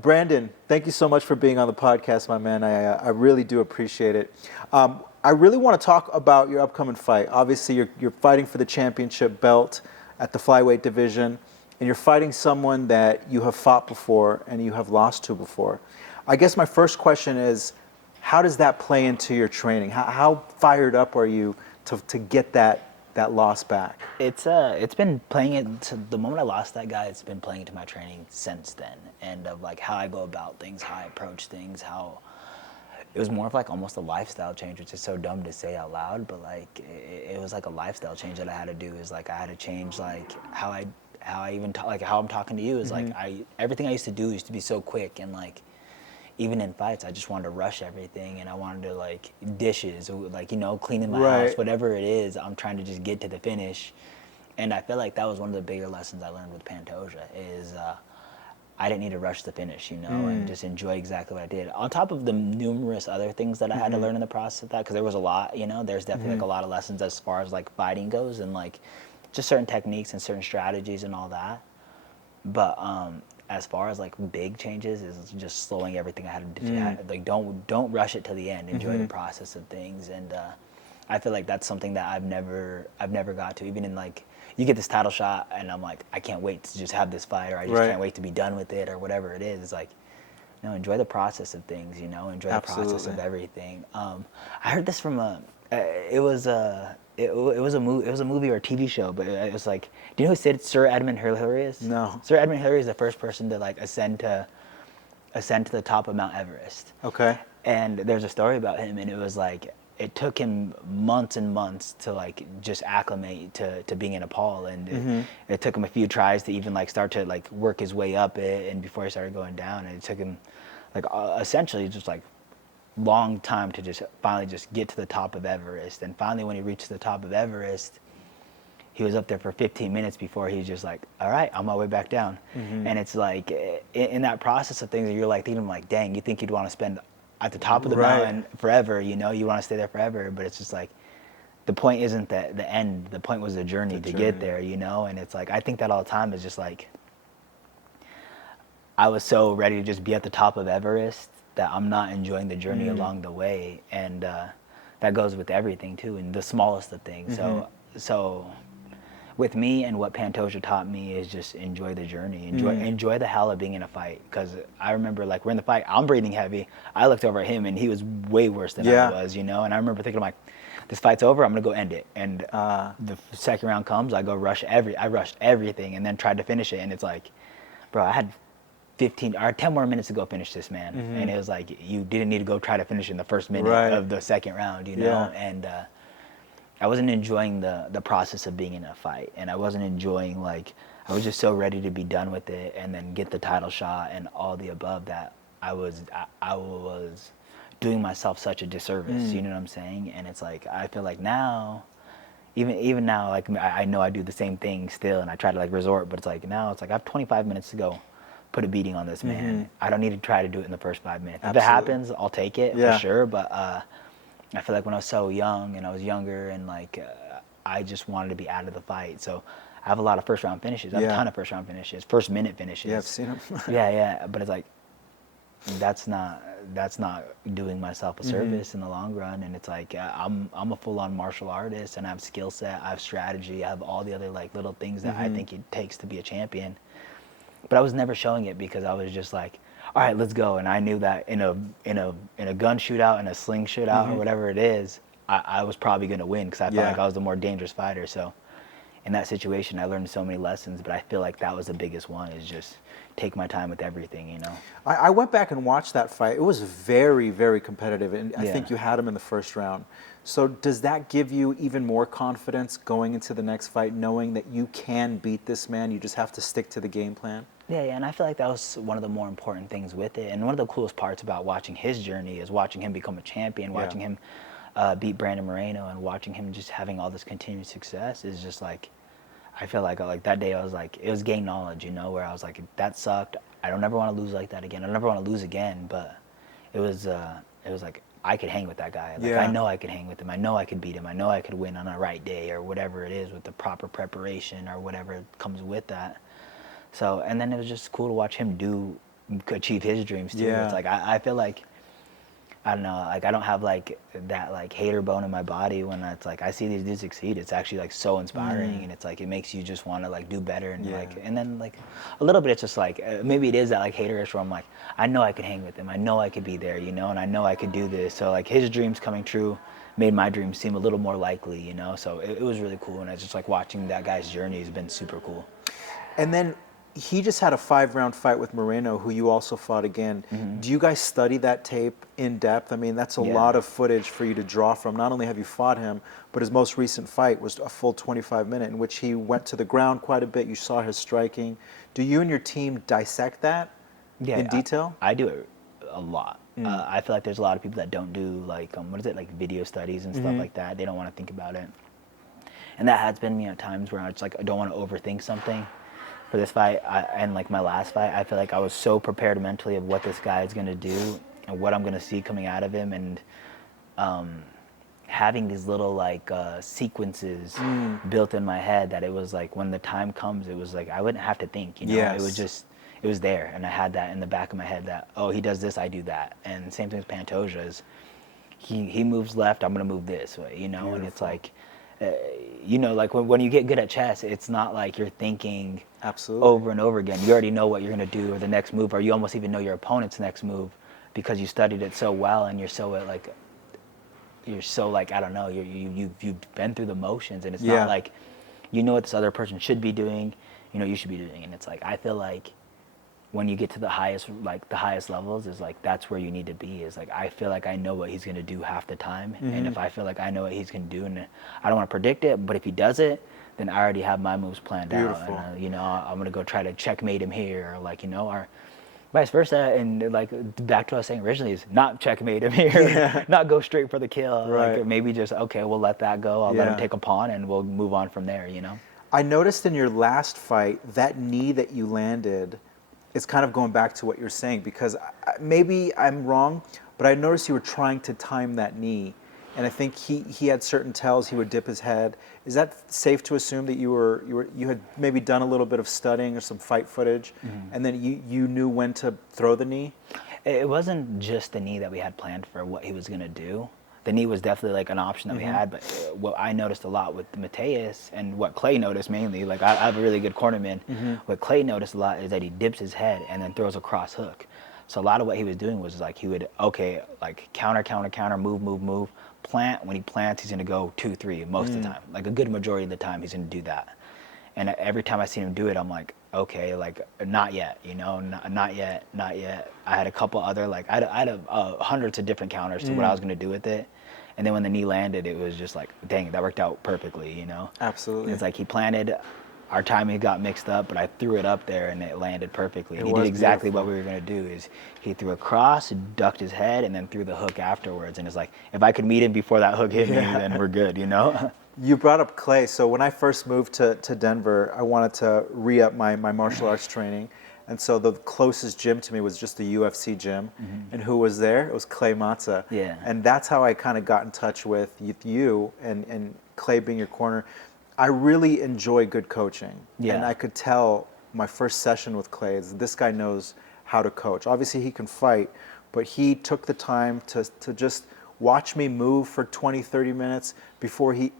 Brandon, thank you so much for being on the podcast, my man. I really do appreciate it. I really want to talk about your upcoming fight. Obviously, you're fighting for the championship belt at the flyweight division, and you're fighting someone that you have fought before and you have lost to before. I guess my first question is, how does that play into your training? How fired up are you to get that loss back? It's been playing it to the moment I lost that guy. It's been playing into my training since then, and of like how I go about things, how I approach things, how it was more of like almost a lifestyle change, which is so dumb to say out loud, but like it was like a lifestyle change that I had to do. Is like I had to change like how I even talk, like how I'm talking to you is like everything I used to do used to be so quick, and like even in fights, I just wanted to rush everything, and I wanted to like dishes, or like, cleaning my house, whatever it is. I'm trying to just get to the finish, and I feel like that was one of the bigger lessons I learned with Pantoja is I didn't need to rush the finish, and just enjoy exactly what I did. On top of the numerous other things that I had to learn in the process of that, because there was a lot, there's definitely like a lot of lessons as far as like fighting goes, and like just certain techniques and certain strategies and all that. But as far as like big changes is just slowing everything I had to do. Like don't rush it to the end. Enjoy the process of things, and I feel like that's something that I've never got to. Even in like you get this title shot, and I'm like, I can't wait to just have this fight, or I just can't wait to be done with it, or whatever it is. It's like, enjoy the process of things. Enjoy the process of everything. I heard this from it was a movie or a TV show, but it was like, do you know who Sir Edmund Hillary is? No. Sir Edmund Hillary is the first person to like ascend to the top of Mount Everest. Okay. And there's a story about him, and it was like it took him months and months to like just acclimate to being in Nepal, and it took him a few tries to even like start to like work his way up it, and before he started going down, and it took him like essentially just like long time to just finally just get to the top of Everest. And finally when he reached the top of Everest, he was up there for 15 minutes before he was just like, all right, I'm on my way back down. And it's like in that process of things, you're like thinking like, dang, you think you'd want to spend at the top of the mountain forever, you want to stay there forever, but it's just like the point isn't the end, the point was the journey to get there, and it's like I think that all the time is just like I was so ready to just be at the top of Everest that I'm not enjoying the journey along the way, and that goes with everything too, and the smallest of things. So with me, and what Pantoja taught me is just enjoy the journey, enjoy the hell of being in a fight. Because I remember like we're in the fight, I'm breathing heavy. I looked over at him, and he was way worse than I was, And I remember thinking like, this fight's over, I'm gonna go end it. And the second round comes, I rushed everything, and then tried to finish it. And it's like, bro, I had 10 more minutes to go finish this, man. And it was like, you didn't need to go try to finish in the first minute of the second round, And I wasn't enjoying the process of being in a fight. And I wasn't enjoying, like, I was just so ready to be done with it and then get the title shot and all the above that I was doing myself such a disservice, you know what I'm saying? And it's like, I feel like now, even now, like, I know I do the same thing still, and I try to like resort, but it's like now it's like I have 25 minutes to go. Put a beating on this man. I don't need to try to do it in the first 5 minutes. If it happens, I'll take it for sure. But I feel like when I was so young and I was younger, and like I just wanted to be out of the fight. So I have a lot of first round finishes. I have a ton of first round finishes, first minute finishes. Yeah, I've seen them. yeah. But it's like that's not doing myself a service in the long run. And it's like I'm a full on martial artist, and I have skill set, I have strategy, I have all the other like little things that I think it takes to be a champion. But I was never showing it because I was just like, all right, let's go. And I knew that in a gun shootout, in a sling shootout, or whatever it is, I was probably going to win because I felt like I was the more dangerous fighter. So in that situation, I learned so many lessons, but I feel like that was the biggest one, is just take my time with everything, I went back and watched that fight. It was very, very competitive, and I think you had him in the first round. So does that give you even more confidence going into the next fight, knowing that you can beat this man? You just have to stick to the game plan? Yeah, and I feel like that was one of the more important things with it. And one of the coolest parts about watching his journey is watching him become a champion, watching him beat Brandon Moreno, and watching him just having all this continued success is just like, I feel like that day I was like, it was gain knowledge, where I was like, that sucked. I don't ever want to lose like that again. I don't ever want to lose again. But it was like, I could hang with that guy. Like, I know I could hang with him. I know I could beat him. I know I could win on a right day, or whatever it is, with the proper preparation or whatever comes with that. So, and then it was just cool to watch him do achieve his dreams too. Yeah. It's like I feel like I don't know, like I don't have like that like hater bone in my body when it's like I see these dudes succeed. It's actually like so inspiring, and it's like it makes you just want to like do better and Yeah. like and then like a little bit it's just like maybe it is that like haterish where I'm like I know I could hang with him, I know I could be there, you know, and I know I could do this. So like his dreams coming true made my dreams seem a little more likely, you know. So it was really cool, and I just like watching that guy's journey has been super cool. And then he just had a 5-round fight with Moreno, who you also fought again. Do you guys study that tape in depth? I mean, that's a lot of footage for you to draw from. Not only have you fought him, but his most recent fight was a full 25-minute in which he went to the ground quite a bit. You saw his striking. Do you and your team dissect that in detail? I do it a lot. I feel like there's a lot of people that don't do like what is it, like video studies and stuff like that. They don't want to think about it, and that has been me at times where it's like I don't want to overthink something. For this fight and like my last fight, I feel like I was so prepared mentally of what this guy is going to do and what I'm going to see coming out of him, and having these little like sequences built in my head that it was like when the time comes, it was like I wouldn't have to think, you know. Yes. It was there, and I had that in the back of my head that, oh, he does this, I do that. And same thing with Pantoja is he moves left, I'm going to move this way, you know. Beautiful. And it's like you know, like when you get good at chess, it's not like you're thinking over and over again. You already know what you're going to do or the next move, or you almost even know your opponent's next move because you studied it so well, and you're so like I don't know, you've been through the motions, and it's not like you know what this other person should be doing, you know you should be doing. And it's like I feel like when you get to the highest levels is like that's where you need to be. Is like I feel like I know what he's going to do half the time, and if I feel like I know what he's going to do, and I don't want to predict it, but if he does it, then I already have my moves planned out, and you know, I'm going to go try to checkmate him here, or like, you know, or vice versa. And like back to what I was saying originally is not checkmate him here, not go straight for the kill, like maybe just okay, we'll let that go, I'll let him take a pawn and we'll move on from there, you know. I noticed in your last fight that knee that you landed, it's kind of going back to what you're saying, because maybe I'm wrong, but I noticed you were trying to time that knee, and I think he had certain tells. He would dip his head. Is that safe to assume that you had maybe done a little bit of studying or some fight footage, and then you knew when to throw the knee? It wasn't just the knee that we had planned for what he was going to do. The knee was definitely like an option that we had, but what I noticed a lot with Mateus, and what Clay noticed mainly, like I have a really good cornerman, what Clay noticed a lot is that he dips his head and then throws a cross hook. So a lot of what he was doing was like he would, okay, like counter, move, plant. When he plants, he's going to go 2-3 most of the time. Like a good majority of the time, he's going to do that. And every time I seen him do it, I'm like, okay, like not yet, you know, not yet. I had a couple other, like I had hundreds of different counters to what I was going to do with it. And then when the knee landed, it was just like, dang, that worked out perfectly, you know? Absolutely. It's like he planted, our timing got mixed up, but I threw it up there and it landed perfectly. He did exactly what we were going to do. Is he threw a cross, ducked his head, and then threw the hook afterwards. And it's like, if I could meet him before that hook hit me, then we're good, you know? You brought up Clay. So when I first moved to Denver, I wanted to re-up my martial arts training. And so the closest gym to me was just the UFC gym. And who was there? It was Clay Matza. Yeah. And that's how I kind of got in touch with you and Clay being your corner. I really enjoy good coaching. Yeah. And I could tell my first session with Clay is this guy knows how to coach. Obviously he can fight, but he took the time to just watch me move for 20, 30 minutes before he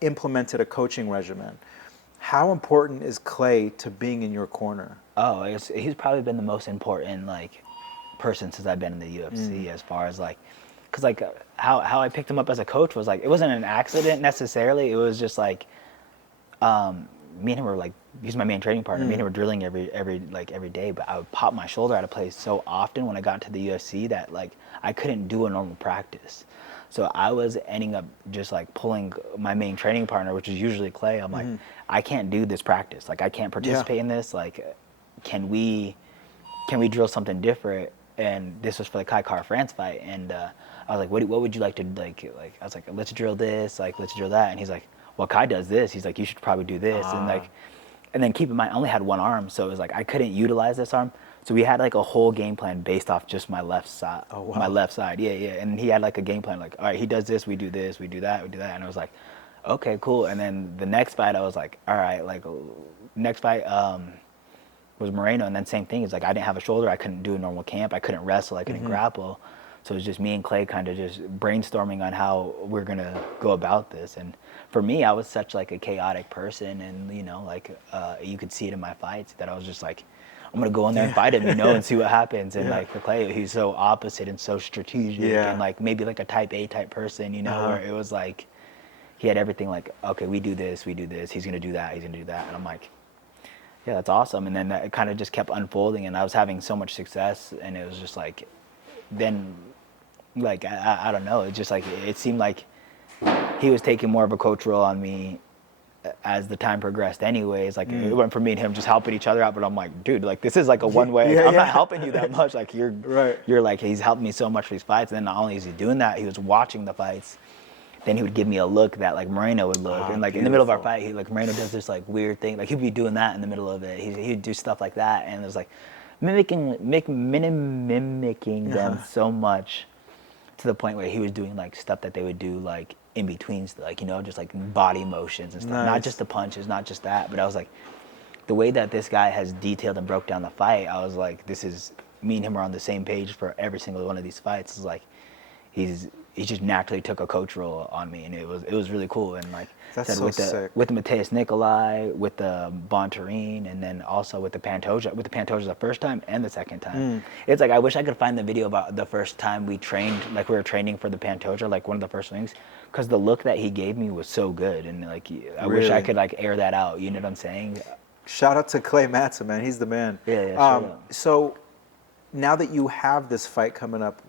implemented a coaching regimen. How important is Clay to being in your corner? Oh, he's probably been the most important like person since I've been in the UFC, as far as like, because like how I picked him up as a coach was like, it wasn't an accident necessarily. It was just like me and him were like, he's my main training partner. Me and him were drilling every day, but I would pop my shoulder out of place so often when I got to the UFC that like I couldn't do a normal practice. So I was ending up just like pulling my main training partner, which is usually Clay. I'm like, I can't do this practice. Like I can't participate in this. Like, can we drill something different? And this was for the Kai Kara France fight. And I was like, what would you like to like? I was like, let's drill this. Like, let's drill that. And he's like, well, Kai does this. He's like, you should probably do this. And then keep in mind, I only had one arm, so it was like I couldn't utilize this arm. So we had like a whole game plan based off just my left side. Oh, wow. My left side, yeah. And he had like a game plan, like, all right, he does this, we do this, we do that, we do that. And I was like, okay, cool. And then the next fight, I was like, all right, like next fight, was Moreno, and then same thing. It's like I didn't have a shoulder. I couldn't do a normal camp. I couldn't wrestle. I couldn't grapple. So it was just me and Clay kind of just brainstorming on how we're gonna go about this. And for me, I was such like a chaotic person, and you know, like you could see it in my fights that I was just like, I'm gonna go in there and fight him, you know, and see what happens. And like for Clay, he's so opposite and so strategic, and like maybe like a type A type person, you know, where it was like he had everything like, okay, we do this, he's gonna do that, and I'm like, yeah, that's awesome. And then that kind of just kept unfolding, and I was having so much success, and it was just like, then, like I don't know, it just like it seemed like he was taking more of a coach role on me as the time progressed anyways. Like it went from me and him just helping each other out, but I'm like, dude, like this is like a one way. I'm not helping you that much. Like you're like, he's helped me so much for these fights. And then not only is he doing that, he was watching the fights. Then he would give me a look that like Moreno would look, and like in the middle of our fight, Moreno does this like weird thing. Like he'd be doing that in the middle of it. He'd do stuff like that, and it was like mimicking them so much to the point where he was doing like stuff that they would do like in between, like, you know, just like body motions and stuff. Not just the punches, not just that, but I was like, the way that this guy has detailed and broke down the fight, I was like, this is, me and him are on the same page for every single one of these fights. It's like he just naturally took a coach role on me, and it was really cool. And like that's so sick. With the Mateus Nikolai, with the Bontarine, and then also with the Pantoja. With the Pantoja the first time and the second time. It's like I wish I could find the video about the first time we trained, like we were training for the Pantoja, like one of the first wings, because the look that he gave me was so good, and like I wish I could like air that out. You know what I'm saying? Shout out to Clay Matson, man. He's the man. So now that you have this fight coming up,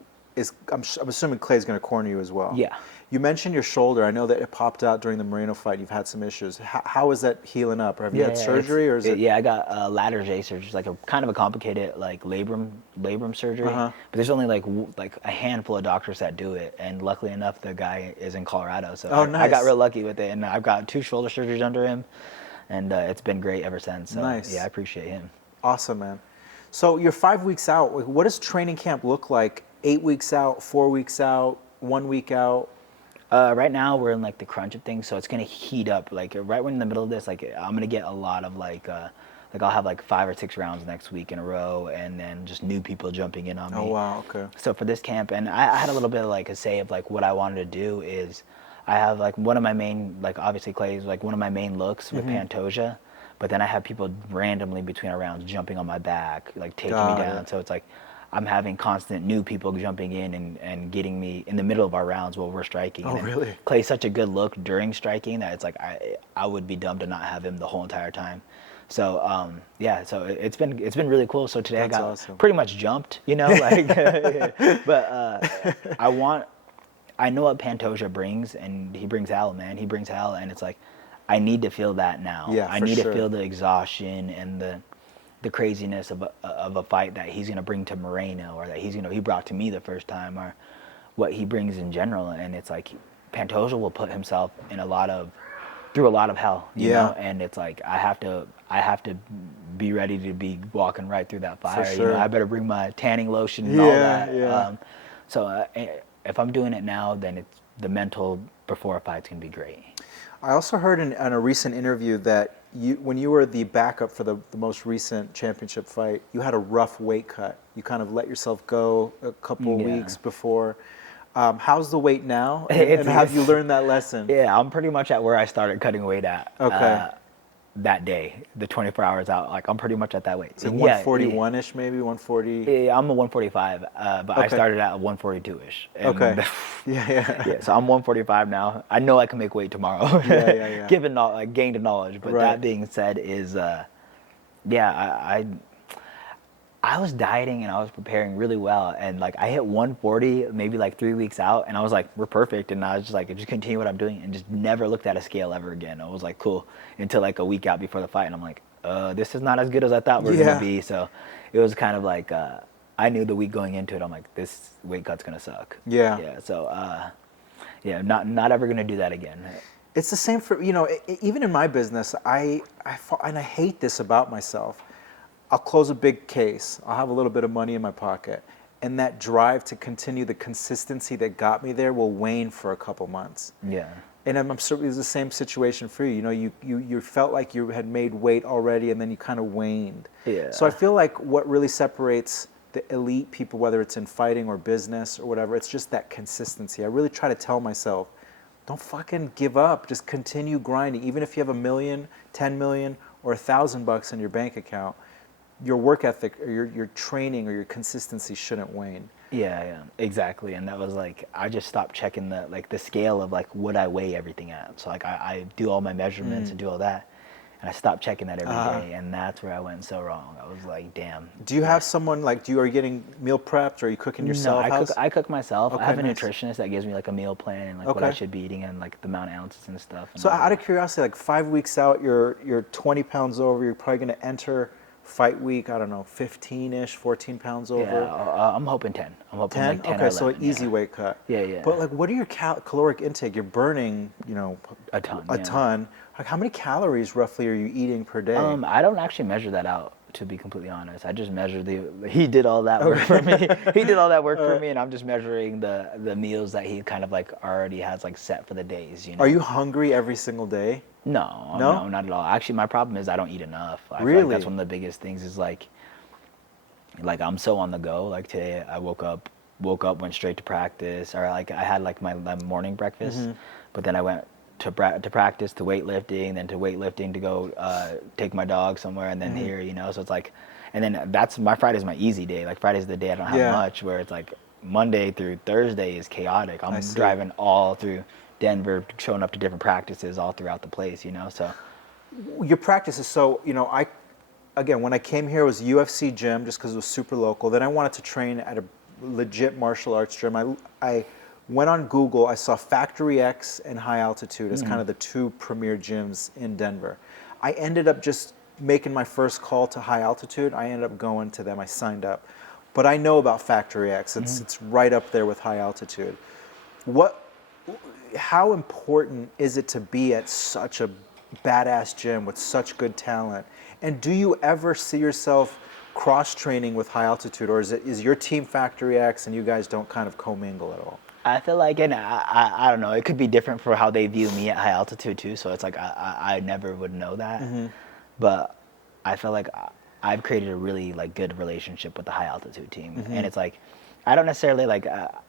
I'm assuming Clay's going to corner you as well. Yeah. You mentioned your shoulder. I know that it popped out during the Moreno fight. You've had some issues. How is that healing up? Or have you had surgery, or is it? Yeah, I got ladder J surgery. It's like a kind of a complicated like labrum surgery. But there's only like a handful of doctors that do it, and luckily enough, the guy is in Colorado. So I got real lucky with it, and I've got 2 shoulder surgeries under him, and it's been great ever since. So yeah, I appreciate him. Awesome, man. So you're 5 weeks out. What does training camp look like? 8 weeks out, 4 weeks out, 1 week out? Right now we're in like the crunch of things, so it's gonna heat up. Like right when in the middle of this, like I'm gonna get a lot of like I'll have like 5 or 6 rounds next week in a row, and then just new people jumping in on me. Oh wow, okay. So for this camp, and I had a little bit of like a say of like what I wanted to do is, I have like one of my main, like obviously Clay's like one of my main looks with Pantoja, but then I have people randomly between our rounds jumping on my back, like taking me down. So it's like I'm having constant new people jumping in and getting me in the middle of our rounds while we're striking. Oh, really? Clay's such a good look during striking that it's like I would be dumb to not have him the whole entire time. So yeah, so it's been really cool. So today I got pretty much jumped, you know, like, but I know what Pantoja brings, and he brings hell, man. He brings hell, and it's like I need to feel that now. Yeah, I need to feel the exhaustion and the craziness of a fight that he's gonna bring to Moreno, or that he brought to me the first time, or what he brings in general. And it's like Pantoja will put himself in through a lot of hell, you know. And it's like I have to be ready to be walking right through that fire. For sure. You know, I better bring my tanning lotion and all that. So if I'm doing it now, then the mental before a fight's gonna be great. I also heard in a recent interview that when you were the backup for the most recent championship fight, you had a rough weight cut. You kind of let yourself go a couple weeks before. How's the weight now? And have you learned that lesson? Yeah, I'm pretty much at where I started cutting weight at. Okay. That day, the 24 hours out, like I'm pretty much at that weight. So 141-ish, maybe 140. Yeah, I'm a 145, but I started at 142-ish. Okay. Yeah. So I'm 145 now. I know I can make weight tomorrow. Yeah. Given gained knowledge, but that being said, is I was dieting and I was preparing really well, and like I hit 140 maybe like 3 weeks out, and I was like, we're perfect, and I was just like, just continue what I'm doing, and just never looked at a scale ever again. I was like, cool, until like a week out before the fight, and I'm like, this is not as good as I thought we were gonna be. So it was kind of like I knew the week going into it, I'm like, this weight cut's gonna suck. So not ever gonna do that again. It's the same for, you know, even in my business, and I hate this about myself. I'll close a big case. I'll have a little bit of money in my pocket, and that drive to continue the consistency that got me there will wane for a couple months. Yeah. And I'm certain it's the same situation for you. You know, you felt like you had made weight already, and then you kind of waned. Yeah. So I feel like what really separates the elite people, whether it's in fighting or business or whatever, it's just that consistency. I really try to tell myself, don't fucking give up. Just continue grinding. Even if you have $1 million, 10 million, or $1,000 in your bank account, your work ethic or your training or your consistency shouldn't wane. Yeah, exactly. And that was like, I just stopped checking the scale of like what I weigh everything at. So like I do all my measurements and do all that, and I stopped checking that every day, and that's where I went so wrong. I was like, damn. Do you have someone like, are you getting meal prepped, or are you cooking yourself? No, I cook myself. Okay, I have a nice. nutritionist that gives me like a meal plan and like what I should be eating and like the amount of ounces and stuff. And So all out that. of curiosity, like 5 weeks out, you're 20 pounds over. You're probably going to enter fight week, I don't know, 15-ish, 14 pounds over. Yeah, I'm hoping 10. I'm hoping 10? like 10 Okay, or 11. so an easy weight cut. Yeah. But like, what are your caloric intake? You're burning, A ton. a ton. Like, how many calories roughly are you eating per day? I don't actually measure that out, to be completely honest. I just measure he did all that work for me. He did all that work for me, and I'm just measuring the meals that he kind of like already has like set for the days, you know. Are you hungry every single day? No, not at all. Actually, my problem is I don't eat enough. I feel like that's one of the biggest things is like I'm so on the go. Like today I woke up, went straight to practice, or like I had like my morning breakfast, but then I went to practice, to weightlifting, then to weightlifting to go take my dog somewhere, and then here, so it's like, and then that's my Friday's my easy day. Like Friday's the day I don't have much, where it's like Monday through Thursday is chaotic. I'm driving all through Denver, showing up to different practices all throughout the place, so. Your practice is so, again, when I came here, it was UFC gym just because it was super local. Then I wanted to train at a legit martial arts gym. I went on Google. I saw Factory X and High Altitude as kind of the two premier gyms in Denver. I ended up just making my first call to High Altitude. I ended up going to them. I signed up. But I know about Factory X. It's right up there with High Altitude. How important is it to be at such a badass gym with such good talent? And do you ever see yourself cross-training with High Altitude, or is your team Factory X and you guys don't kind of commingle at all? I feel like, and I don't know, it could be different for how they view me at High Altitude too, so it's like I never would know that. But I feel like I've created a really like good relationship with the High Altitude team, and it's like, I don't necessarily like,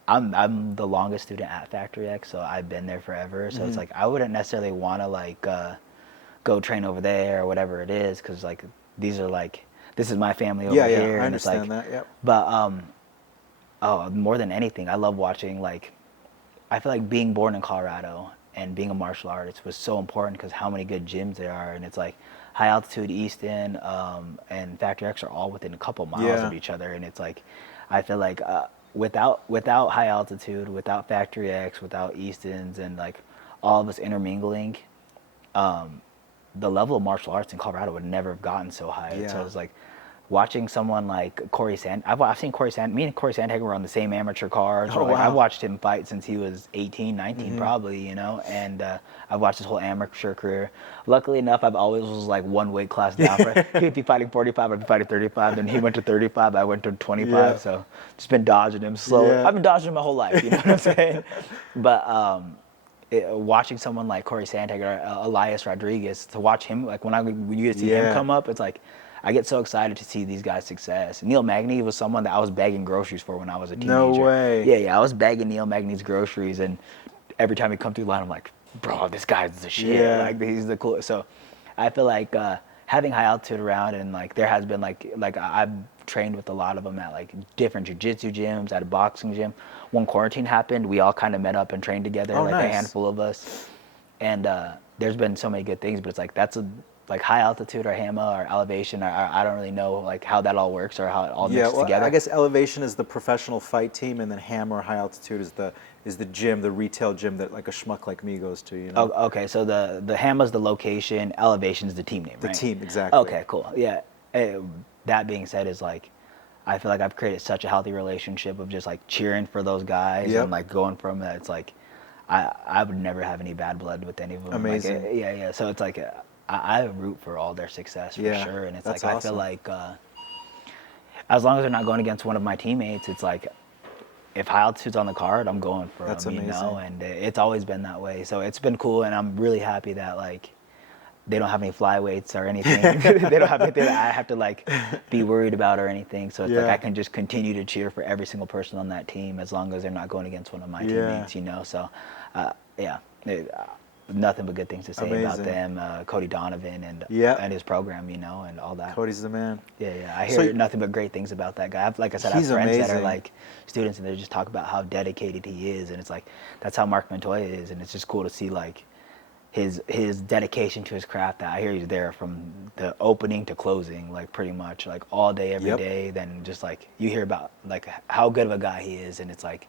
I'm the longest student at Factory X, so I've been there forever, so it's like, I wouldn't necessarily want to like go train over there or whatever it is, because like, this is my family over here. I and it's like, understand that, yep. But more than anything, I love watching, like, I feel like being born in Colorado and being a martial artist was so important because how many good gyms there are, and it's like High Altitude, Easton, and Factory X are all within a couple miles of each other, and it's like, I feel like without High Altitude, without Factory X, without Easton's, and like all of us intermingling, the level of martial arts in Colorado would never have gotten so high. Yeah. So it's like watching someone like Corey I've seen Corey me and Corey Sandhagen were on the same amateur cards. Oh, wow. I've watched him fight since he was 18, 19 probably, and I've watched his whole amateur career. Luckily enough, I've always was like one weight class down. He'd be fighting 45, I'd be fighting 35, then he went to 35, I went to 25, so just been dodging him slowly. I've been dodging him my whole life, you know what I'm saying? But watching someone like Corey Sandhagen or Elias Rodriguez, to watch him, like when you see him come up, it's like, I get so excited to see these guys' success. Neil Magny was someone that I was bagging groceries for when I was a teenager. No way. Yeah, I was bagging Neil Magny's groceries, and every time he come through the line, I'm like, bro, this guy's the shit. Yeah. Like, he's the coolest. So I feel like having High Altitude around, and like there has been like I've trained with a lot of them at like different jiu-jitsu gyms, at a boxing gym. When quarantine happened, we all kind of met up and trained together, a handful of us. And there's been so many good things, but it's like like High Altitude or HAMA or Elevation, or I don't really know like how that all works or how it all mixes together. I guess Elevation is the professional fight team, and then HAMA or High Altitude is the gym, the retail gym that like a schmuck like me goes to. You know? Oh, okay, so the HAMA's the location, Elevation's the team name, right? The team, exactly. Okay, cool. Yeah. That being said, is like, I feel like I've created such a healthy relationship of just like cheering for those guys and like going from that. It's like I would never have any bad blood with any of them. Amazing. Like, so it's like I root for all their success for sure, and it's that's like awesome. I feel like as long as they're not going against one of my teammates, it's like, if high altitude's on the card, I'm going for That's them, amazing. you know, and it's always been that way. So it's been cool, and I'm really happy that, like, they don't have any flyweights or anything. They don't have anything that I have to, like, be worried about or anything. So it's like I can just continue to cheer for every single person on that team as long as they're not going against one of my teammates, you know. So, nothing but good things to say about them. Cody Donovan and his program, you know, and all that. Cody's the man. Yeah. I hear nothing but great things about that guy. Like I said, I have friends that are like students, and they just talk about how dedicated he is, and it's like that's how Mark Montoya is, and it's just cool to see like his dedication to his craft. That I hear he's there from the opening to closing, like pretty much like all day, every day. Then just like you hear about like how good of a guy he is, and it's like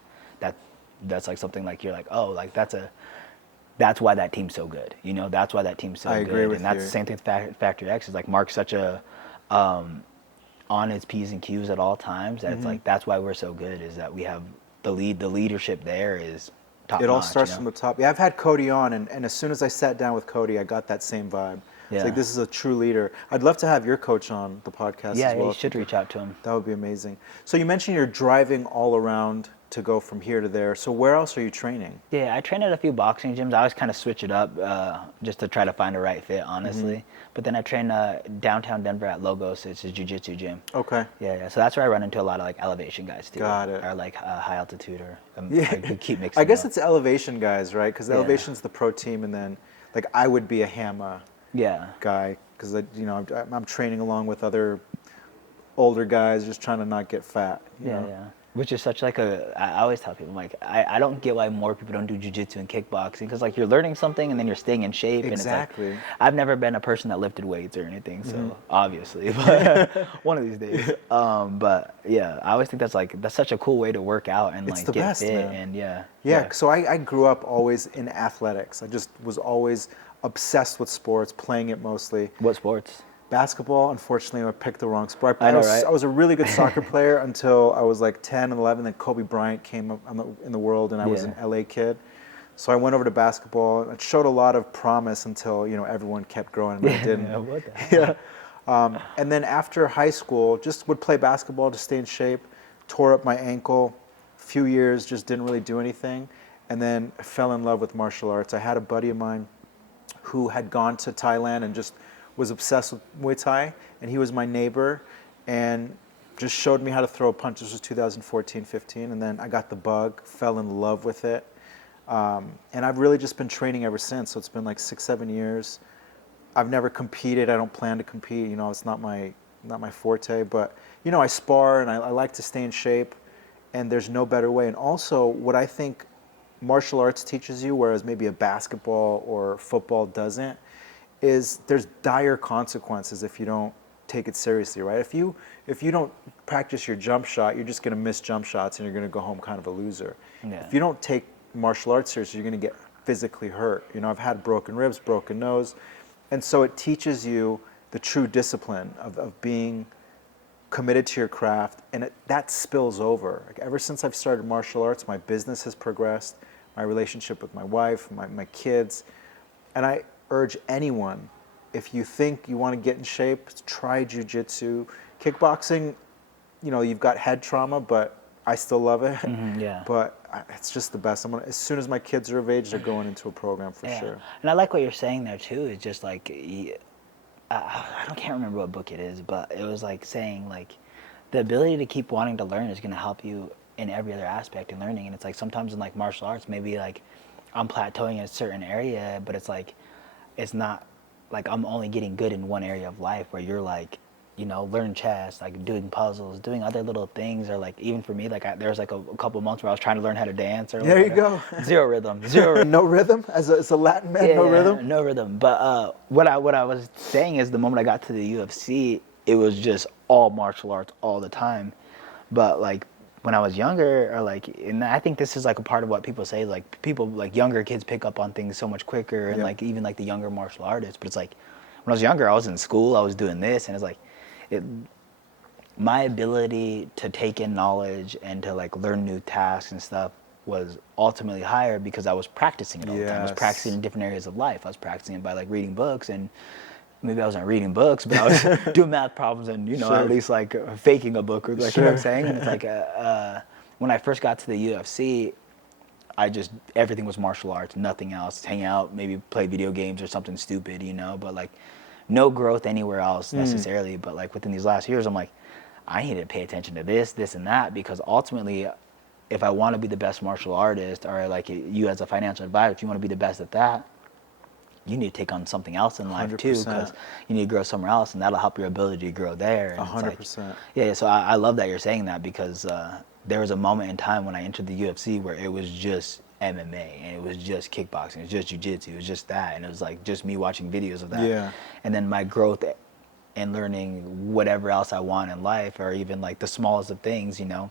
that's like something like you're like, oh, like that's why that team's so good. You know, that's why that team's so I good. agree with and that's you. the same thing with Factory X. Is like Mark's such a on his P's and Q's at all times. That it's like that's why we're so good. Is that we have the leadership there is top It all notch, starts you know? from the top. Yeah, I've had Cody on, and as soon as I sat down with Cody, I got that same vibe. It's like, this is a true leader. I'd love to have your coach on the podcast as well. Yeah, you should reach out to him. That would be amazing. So you mentioned you're driving all around to go from here to there. So where else are you training? Yeah, I train at a few boxing gyms. I always kind of switch it up just to try to find a right fit, honestly. But then I train downtown Denver at Logos. It's a jiu-jitsu gym. Okay. Yeah. So that's where I run into a lot of like elevation guys too. Got it. Or like high altitude or Yeah. I keep mixing I guess up. it's elevation guys, right? Because elevation's the pro team, and then like I would be a Hammer guy because I'm training along with other older guys, just trying to not get fat. You know? Which is such like I always tell people, like, I don't get why more people don't do jiu-jitsu and kickboxing, because like you're learning something and then you're staying in shape. Exactly. And it's like, I've never been a person that lifted weights or anything, so obviously, but one of these days. But yeah, I always think that's such a cool way to work out and It's like the get best, fit. man. And So I grew up always in athletics. I just was always obsessed with sports, playing it mostly. What sports? Basketball. Unfortunately, I picked the wrong sport. I know, right? I was a really good soccer player until I was like 10 and 11. Then Kobe Bryant came up in the world, and I was an LA kid. So I went over to basketball. It showed a lot of promise until everyone kept growing and I didn't. What the hell? And then after high school, just would play basketball to stay in shape. Tore up my ankle. A few years, just didn't really do anything. And then fell in love with martial arts. I had a buddy of mine who had gone to Thailand and just was obsessed with Muay Thai, and he was my neighbor and just showed me how to throw a punch. This was 2014, 15, and then I got the bug, fell in love with it. And I've really just been training ever since. So it's been like 6-7 years. I've never competed. I don't plan to compete. It's not my forte, but I spar and I like to stay in shape, and there's no better way. And also what I think martial arts teaches you, whereas maybe a basketball or football doesn't, is there's dire consequences if you don't take it seriously, right? If you don't practice your jump shot, you're just going to miss jump shots and you're going to go home kind of a loser. Yeah. If you don't take martial arts seriously, you're going to get physically hurt. I've had broken ribs, broken nose, and so it teaches you the true discipline of being committed to your craft, and that spills over. Like ever since I've started martial arts, my business has progressed, my relationship with my wife, my kids, and I urge anyone, if you think you want to get in shape, try jiu-jitsu. Kickboxing, you've got head trauma, but I still love it. But it's just the best. As soon as my kids are of age, they're going into a program for sure. And I like what you're saying there too. It's just like I can't remember what book it is, but it was like saying like the ability to keep wanting to learn is going to help you in every other aspect in learning. And it's like sometimes in like martial arts, maybe like I'm plateauing in a certain area, but it's like it's not like I'm only getting good in one area of life, where you're like, learn chess, like doing puzzles, doing other little things, or like even for me, like there was like a couple months where I was trying to learn how to dance. Or There you go. Zero rhythm. No rhythm as a Latin man. No rhythm. No rhythm. But what I was saying is the moment I got to the UFC, it was just all martial arts all the time. But like when I was younger, or like, and I think this is like a part of what people say, like people, like younger kids pick up on things so much quicker, and like even like the younger martial artists. But it's like when I was younger, I was in school, I was doing this, and it's like my ability to take in knowledge and to like learn new tasks and stuff was ultimately higher because I was practicing it all the time. I was practicing in different areas of life. I was practicing it by like reading books and maybe I wasn't reading books, but I was doing math problems and, you know, Sure. at least like faking a book or like, you know what I'm Sure. saying? And it's like, when I first got to the UFC, everything was martial arts, nothing else. Hang out, maybe play video games or something stupid, you know, but like no growth anywhere else necessarily. But like within these last years, I'm like, I need to pay attention to this, and that, because ultimately, if I want to be the best martial artist, or like you as a financial advisor, if you want to be the best at that, you need to take on something else in life too, 100%. because you need to grow somewhere else, and that'll help your ability to grow there. And 100%. yeah, so I love that you're saying that, because there was a moment in time when I entered the UFC where it was just MMA and it was just kickboxing, it was just jiu-jitsu, it was just that, and it was like just me watching videos of that. Yeah. And then my growth and learning whatever else I want in life, or even like the smallest of things, you know,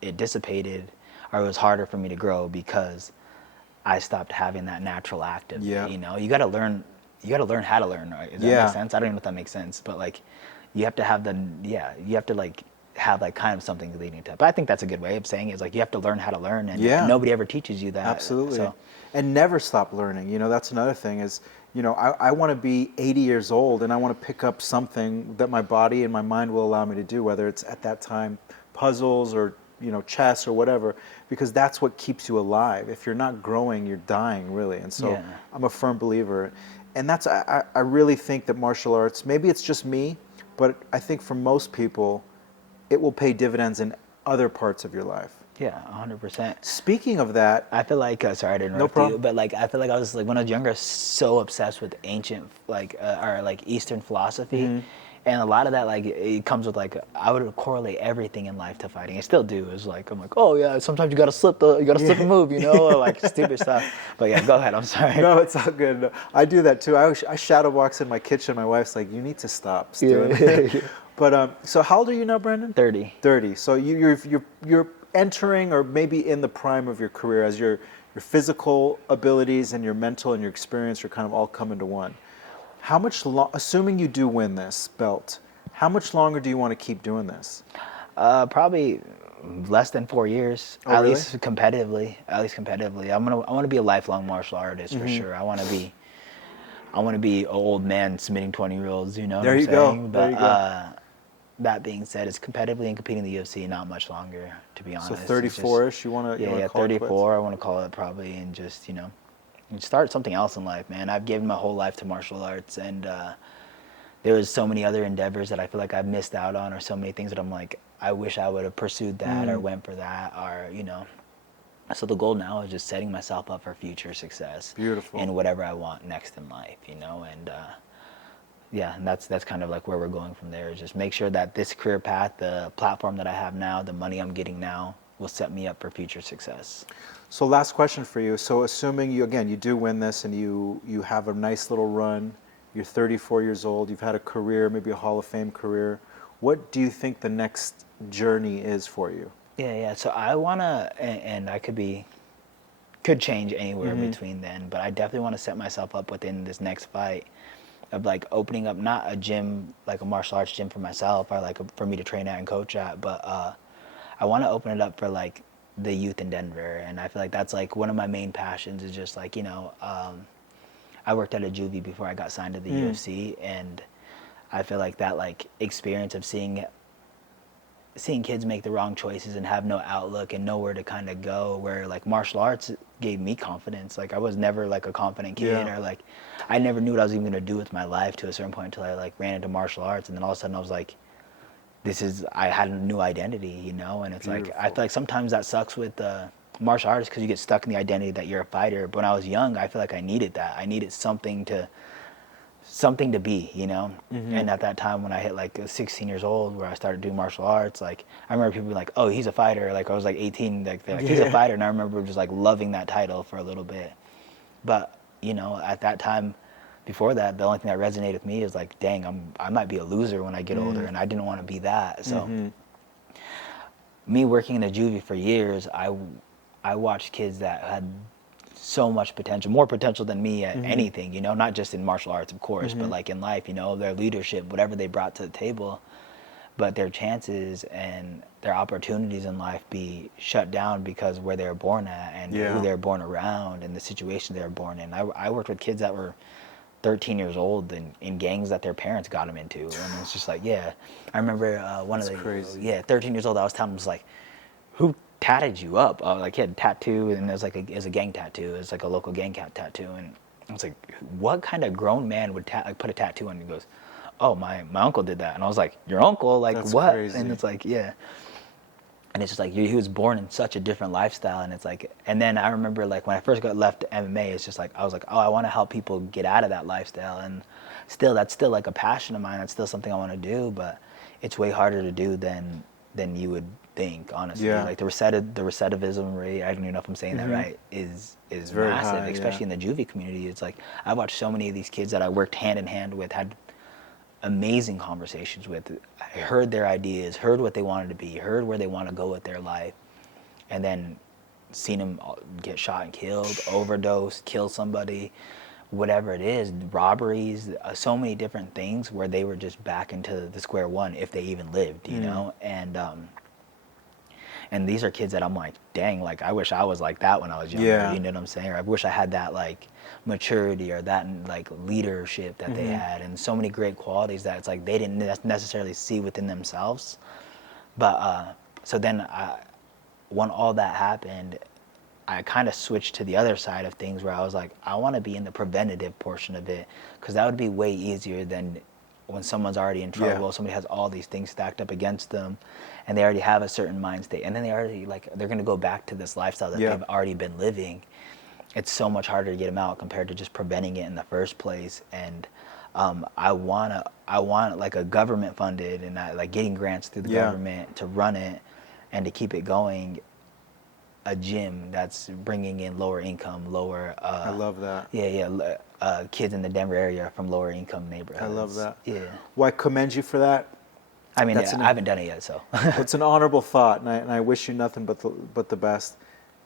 it dissipated, or it was harder for me to grow because I stopped having that natural active. Yeah. You know, you got to learn how to learn. Right? Does that Yeah. make sense? I don't even know if that makes sense, but like, you have to have you have to like have like kind of something leading to it. But I think that's a good way of saying it, is like you have to learn how to learn, and Yeah. nobody ever teaches you that. Absolutely. So, And never stop learning. You know, that's another thing is, you know, I want to be 80 years old and I want to pick up something that my body and my mind will allow me to do, whether it's at that time puzzles or, you know, chess or whatever, because that's what keeps you alive. If you're not growing, you're dying, really. And so Yeah. I'm a firm believer. And that's, I really think that martial arts, maybe it's just me, but I think for most people, it will pay dividends in other parts of your life. yeah, 100%. Speaking of that, I feel like sorry to interrupt problem. you, but like I feel like I was like when I was younger, so obsessed with ancient or like Eastern philosophy, and a lot of that like it comes with like I would correlate everything in life to fighting. I still do. It's like I'm like, oh yeah, sometimes you gotta slip a move, you know, or like stupid stuff. But yeah, go ahead. I'm sorry. No, it's all good. No, I do that too. I shadow box in my kitchen. My wife's like, "You need to stop." Yeah. But so how old are you now, Brandon? 30. 30. So you're entering, or maybe in the prime of your career, as your physical abilities and your mental and your experience are kind of all come into one. How much assuming you do win this belt, how much longer do you want to keep doing this? Probably less than 4 years. Oh, at really? least competitively. I want to be a lifelong martial artist for sure. I want to be an old man submitting 20-year-olds. You know There what I'm you go. saying? There But you go. that being said, it's competitively and competing in the UFC not much longer, to be honest. So It's 34ish, you want to yeah, call it 34. quits? I want to call it probably, and just and start something else in life, man. I've given my whole life to martial arts, and there was so many other endeavors that I feel like I've missed out on, or so many things that I'm like, I wish I would have pursued that or went for that, or So the goal now is just setting myself up for future success. Beautiful. In whatever I want next in life, and yeah, and that's kind of like where we're going from there, is just make sure that this career path, the platform that I have now, the money I'm getting now, will set me up for future success. So last question for you. So assuming you do win this and you have a nice little run, you're 34 years old, you've had a career, maybe a Hall of Fame career, what do you think the next journey is for you? Yeah. So I wanna, and I could change anywhere between then, but I definitely want to set myself up within this next fight of like opening up not a gym, like a martial arts gym for myself, or like for me to train at and coach at, but I want to open it up for like the youth in Denver. And I feel like that's like one of my main passions, is just like I worked at a juvie before I got signed to the UFC, and I feel like that like experience of seeing kids make the wrong choices and have no outlook and nowhere to kind of go, where like martial arts gave me confidence. Like I was never like a confident kid, or like I never knew what I was even going to do with my life to a certain point until I like ran into martial arts, and then all of a sudden I was like, I had a new identity, and it's Beautiful. like I feel like sometimes that sucks with martial artists, because you get stuck in the identity that you're a fighter. But when I was young, I feel like I needed that. I needed something to be, And at that time when I hit like 16 years old, where I started doing martial arts, like I remember people being like, oh, he's a fighter. Like I was like 18, like they're like, he's a fighter. And I remember just like loving that title for a little bit. But, at that time, before that, the only thing that resonated with me is like, dang, I might be a loser when I get older, and I didn't want to be that. So me working in the juvie for years, I watched kids that had so much potential, more potential than me at anything, not just in martial arts, of course, but like in life, their leadership, whatever they brought to the table, but their chances and their opportunities in life be shut down because where they were born at and who they were born around and the situation they were born in. I worked with kids that were 13 years old in gangs that their parents got them into, and it's just like, yeah. I remember one That's of the crazy. 13 years old. I was telling him, was like, who tatted you up? Like he had a tattoo, and it was a gang tattoo. It was like a local gang tattoo, and I was like, what kind of grown man would put a tattoo on? And he goes, oh, my uncle did that, and I was like, your uncle? Like That's what? crazy. And it's like, yeah. And it's just like he was born in such a different lifestyle, and it's like, and then I remember like when I first got left MMA, it's just like I was like, oh, I want to help people get out of that lifestyle, and that's still like a passion of mine. That's still something I want to do, but it's way harder to do than you would think, honestly. Yeah. Like the recidivism rate, I don't even know if I'm saying that right, is very massive, high, especially in the juvie community. It's like I watched so many of these kids that I worked hand in hand with, had amazing conversations with. I heard their ideas, heard what they wanted to be, heard where they want to go with their life, and then seen them get shot and killed, overdose, kill somebody, whatever it is, robberies, so many different things where they were just back into the square one if they even lived, you know? And these are kids that I'm like, dang, like I wish I was like that when I was younger. Yeah. You know what I'm saying? Or I wish I had that like maturity or that like leadership that they had, and so many great qualities that it's like they didn't necessarily see within themselves. But so then when all that happened, I kind of switched to the other side of things where I was like, I want to be in the preventative portion of it, because that would be way easier than when someone's already in trouble, somebody has all these things stacked up against them, and they already have a certain mind state, and then they're going to go back to this lifestyle that they've already been living. It's so much harder to get them out compared to just preventing it in the first place. And I want like a government funded, and like getting grants through the government to run it and to keep it going, a gym that's bringing in lower income, I love that. Kids in the Denver area from lower income neighborhoods. I love that. Yeah. Well, I commend you for that. I mean, I haven't done it yet, so. It's an honorable thought, and I wish you nothing but the best.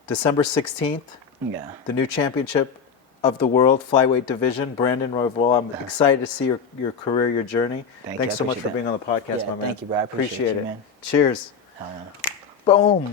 December 16th, the new championship of the world flyweight division, Brandon Royval. I'm excited to see your career, your journey. Thanks so much for being on the podcast, my man. Thank you, bro. I appreciate you, it. man. Cheers. Boom.